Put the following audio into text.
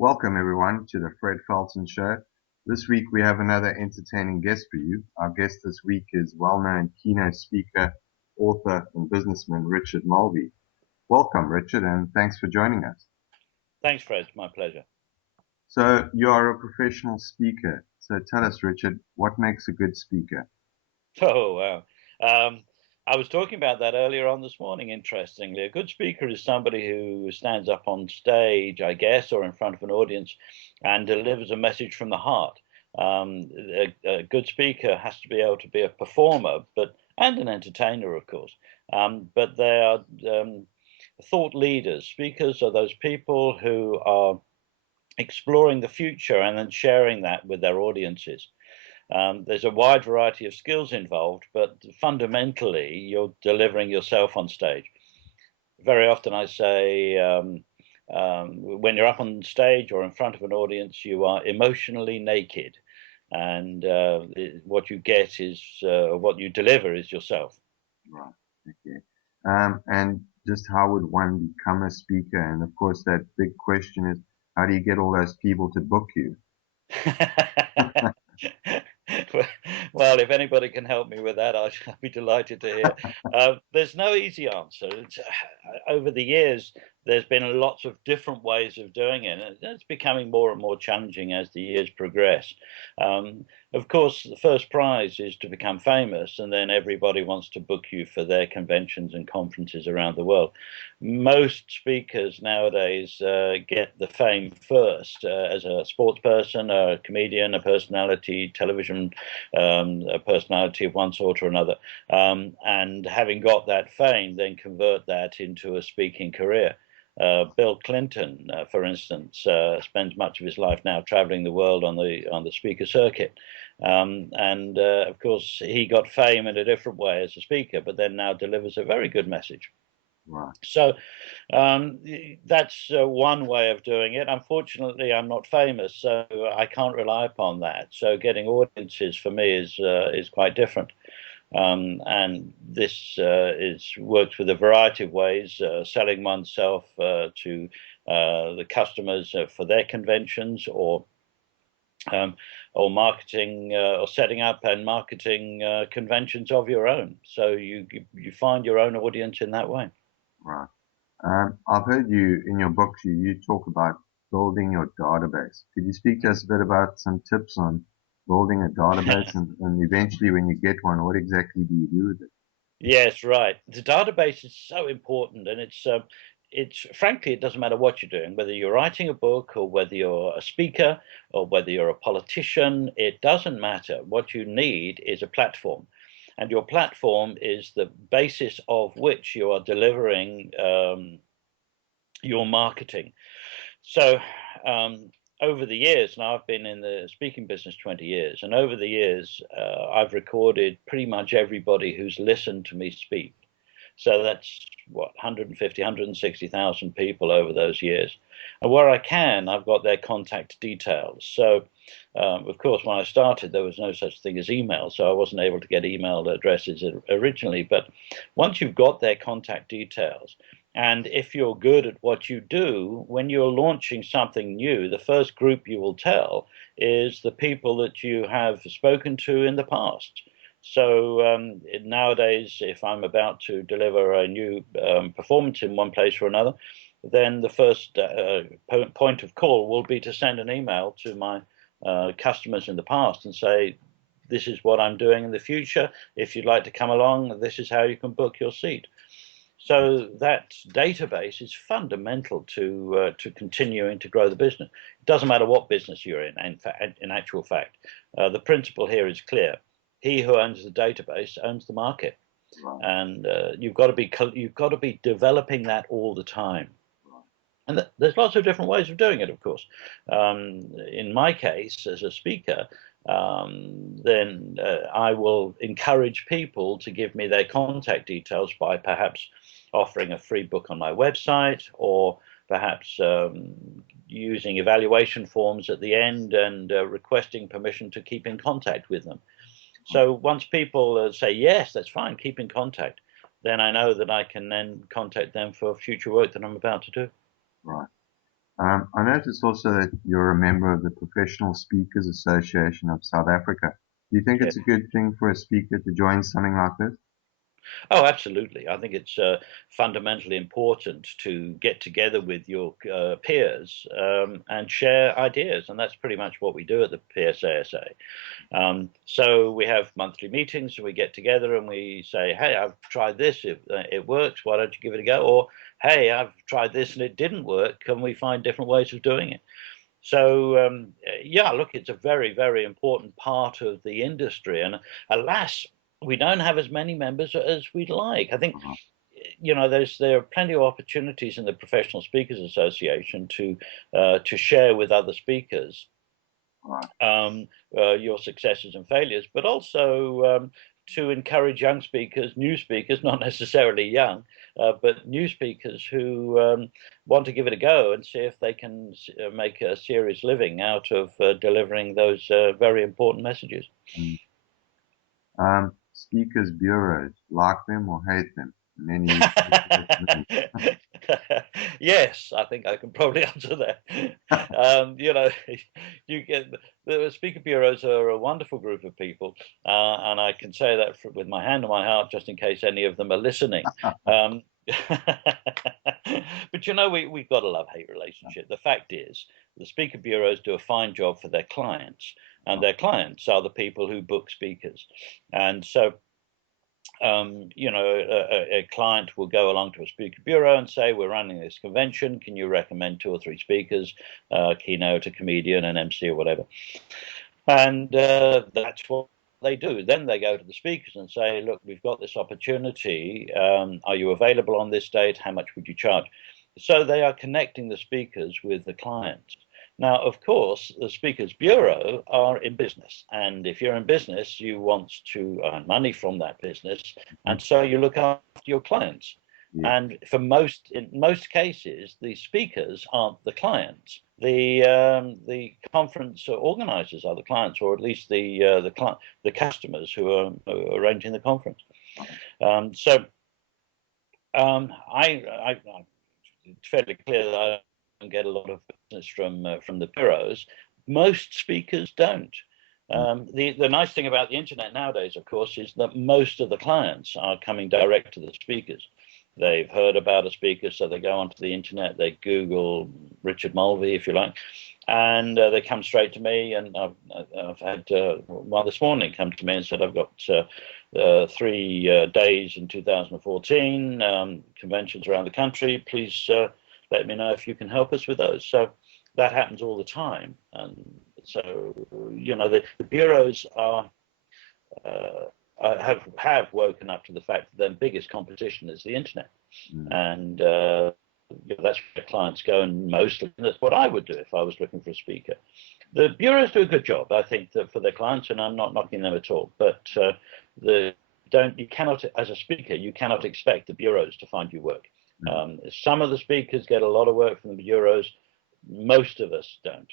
Welcome, everyone, to the Fred Felton Show. This week, we have another entertaining guest for you. Our guest this week is well-known keynote speaker, author, and businessman Richard Mulvey. Welcome, Richard, and thanks for joining us. Thanks, Fred. It's my pleasure. So, you are a professional speaker. So, tell us, Richard, what makes a good speaker? Oh, wow. I was talking about that earlier on this morning, interestingly. A good speaker is somebody who stands up on stage, I guess, or in front of an audience and delivers a message from the heart. A good speaker has to be able to be a performer, and an entertainer, of course. But they are thought leaders. Speakers are those people who are exploring the future and then sharing that with their audiences. There's a wide variety of skills involved, but fundamentally, you're delivering yourself on stage. Very often, I say, when you're up on stage or in front of an audience, you are emotionally naked, and what you get is what you deliver is yourself. Right. Okay. And just how would one become a speaker? And of course, that big question is, how do you get all those people to book you? Well, if anybody can help me with that, I'll be delighted to hear. There's no easy answer. Over the years, there's been lots of different ways of doing it, and it's becoming more and more challenging as the years progress. Of course, the first prize is to become famous, and then everybody wants to book you for their conventions and conferences around the world. Most speakers nowadays get the fame first as a sports person, a comedian, a personality, television a personality of one sort or another, and having got that fame, then convert that into a speaking career. Bill Clinton, for instance, spends much of his life now traveling the world on the speaker circuit, and of course he got fame in a different way as a speaker, but then now delivers a very good message. Right. So that's one way of doing it. Unfortunately, I'm not famous, so I can't rely upon that. So getting audiences for me is quite different. And this works with a variety of ways, selling oneself to the customers for their conventions, um, or marketing, or setting up and marketing conventions of your own. So you find your own audience in that way. Right. I've heard you in your books, you talk about building your database. Could you speak to us a bit about some tips on building a database and eventually when you get one, what exactly do you do with it? Yes, right. The database is so important, and it's frankly, it doesn't matter what you're doing, whether you're writing a book or whether you're a speaker or whether you're a politician. It doesn't matter. What you need is a platform, and your platform is the basis of which you are delivering your marketing. So, over the years, now I've been in the speaking business 20 years, and over the years, I've recorded pretty much everybody who's listened to me speak. So that's what, 150, 160,000 people over those years. And where I can, I've got their contact details. So, of course, when I started, there was no such thing as email, so I wasn't able to get email addresses originally. But once you've got their contact details, and if you're good at what you do, when you're launching something new, the first group you will tell is the people that you have spoken to in the past. So nowadays, if I'm about to deliver a new performance in one place or another, then the first point of call will be to send an email to my customers in the past and say, this is what I'm doing in the future. If you'd like to come along, this is how you can book your seat. So that database is fundamental to continuing to grow the business. It doesn't matter what business you're in. In actual fact, the principle here is clear. He who owns the database owns the market, Right. and you've got to be developing that all the time. And there's lots of different ways of doing it, of course. In my case, as a speaker, then I will encourage people to give me their contact details by perhaps offering a free book on my website, or perhaps using evaluation forms at the end and requesting permission to keep in contact with them. So once people say, yes, that's fine, keep in contact, then I know that I can then contact them for future work that I'm about to do. Right. I noticed also that you're a member of the Professional Speakers Association of South Africa. Do you think Yeah. it's a good thing for a speaker to join something like this? Oh, absolutely. I think it's fundamentally important to get together with your peers and share ideas, and that's pretty much what we do at the PSASA. So we have monthly meetings, and we get together and we say, "Hey, I've tried this. If it works, why don't you give it a go?" Or, "Hey, I've tried this and it didn't work. Can we find different ways of doing it?" So yeah, look, it's a very, very important part of the industry, and alas, we don't have as many members as we'd like. I think Uh-huh. there are plenty of opportunities in the Professional Speakers Association to share with other speakers Right. your successes and failures, but also to encourage young speakers, new speakers, not necessarily young, but new speakers who want to give it a go and see if they can make a serious living out of delivering those very important messages. Mm. Speakers bureaus, like them or hate them? And any Yes, I think I can probably answer that. You know, you get the speaker bureaus are a wonderful group of people, and I can say that with my hand on my heart, just in case any of them are listening. Um, but we've got a love-hate relationship. The fact is, the speaker bureaus do a fine job for their clients, and their clients are the people who book speakers, and so a client will go along to a speaker bureau and say, "We're running this convention. Can you recommend two or three speakers, keynote, a comedian, an MC, or whatever?" And that's what they do. Then they go to the speakers and say, "Look, we've got this opportunity. Are you available on this date? How much would you charge?" So they are connecting the speakers with the clients. Now, of course, the Speakers Bureau are in business. And if you're in business, you want to earn money from that business. And so you look after your clients. Yeah. And in most cases, the speakers aren't the clients. The conference organizers are the clients, or at least the customers who are arranging the conference. So it's fairly clear that I don't get a lot of business from the bureaus. Most speakers don't. The nice thing about the internet nowadays, of course, is that most of the clients are coming direct to the speakers. They've heard about a speaker, so they go onto the internet, they Google Richard Mulvey, if you like, and they come straight to me. And I've had one this morning come to me and said, "I've got 3 days in 2014, conventions around the country. Please let me know if you can help us with those." So that happens all the time. And so, the bureaus have woken up to the fact that their biggest competition is the internet. Mm. And that's where clients go, and mostly that's what I would do if I was looking for a speaker. The bureaus do a good job, I think, for their clients, and I'm not knocking them at all. But you cannot, as a speaker, you cannot expect the bureaus to find you work. Some of the speakers get a lot of work from the bureaus. Most of us don't.